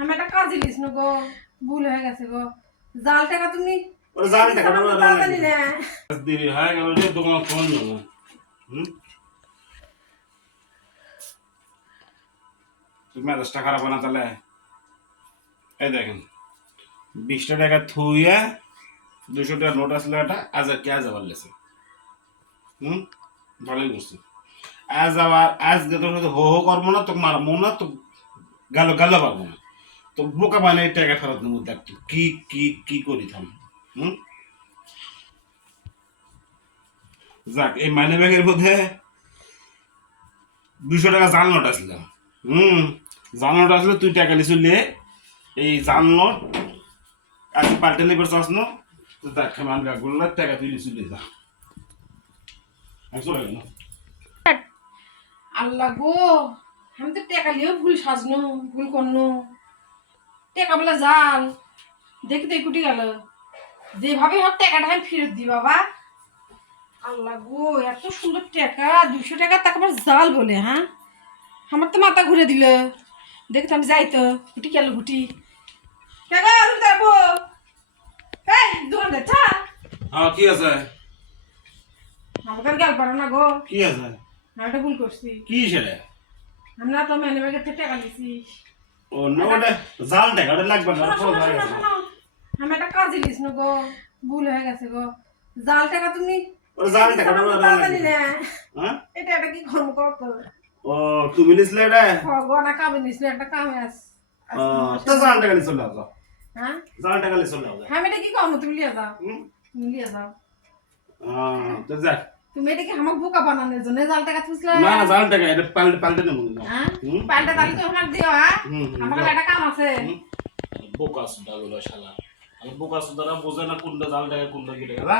আমি একটা কাজে লিস গো। ভুল হয়ে গেছে গো। জাল টাকা তুমি। নে। দেরি হয়ে গেল রে দোকান ফোন যাব মেজাজটা খারাপ না তাহলে? এই দেখেন বিশটা টাকা থুইয়া দুশো টাকা নোট আসলে একটা আজ আর কি আজ আবার লেছে। হুম? ভালোই করছি আজ আবার, আজ হো হো করব না তো মারবো না তো গালো গালো পারব না। তো বোকা বানিয়ে টাকা ফেরত নেব, দেখ কি কি কি করি থাম, হুম? যাক, এই মানি ব্যাগের মধ্যে দুশো টাকা জাল নোট আসলে। হুম, জাল নোট আসলে, তুই টাকা লিচু লে, এই জাল নোট আজকে পাল্টে নেবে চাস না? তো দেখ মান গাগুলো টাকা তুই লিচু লে যা। আমি চলে গেলাম। আল্লাহ গো আমি তো টাকা লিয়েও ভুল সাজনো ভুল করনো। টাকা বলে জাল দেখি তো কুটি গেল। যেভাবে হোক টাকাটা আমি ফেরত দিই বাবা। আল্লাহ গো এত সুন্দর টাকা দুশো টাকা তাকে আবার জাল বলে হ্যাঁ? আমার তো মাথা ঘুরে দিল। দেখি তো আমি যাই তো গুটি গেল গুটি টাকা আমি যাব। এই দোকান দেখা হ্যাঁ কি আছে? আমাকে আর গেল পারো না গো। কি আছে? একটা ভুল করছি। কি সেটা আমরা তো মেনে ব্যাগের থেকে টাকা নিছি। ও না ওটা জাল টাকা ওটা লাগবে না হয়ে। আমি একটা কাজে লিস না গো ভুল হয়ে গেছে গো। জাল টাকা তুমি ওটা জাল টাকা ওটা লাগবে নে। হ্যাঁ? এটা একটা কি কর্ম করতো ও তুমি নিছিলে এটা? ভগবান কামে নিছিল একটা কামে ও, তো জাল টাকা নিয়ে চলে যাও হ্যাঁ? জাল টাকা নিয়ে চলে যাও আমি এটা কি কর্ম তুমি লিয়ে যাও হুম? তুমি লিয়ে যাও আহ, তো যাক। তুমি এটা কি আমার বোকা বানানোর জন্য জাল টাকা তুলছিলে না না জাল টাকা এটা পাল্টে পাল্টে নেব না। হ্যাঁ? হুম? তাহলে তো আমার দিও হ্যাঁ? আমার একটা কাম আছে। বোকা সুদা গুলো শালা। আমি বোকা সুদারা বোঝে না কোনটা জাল টাকা কোনটা কি টাকা যা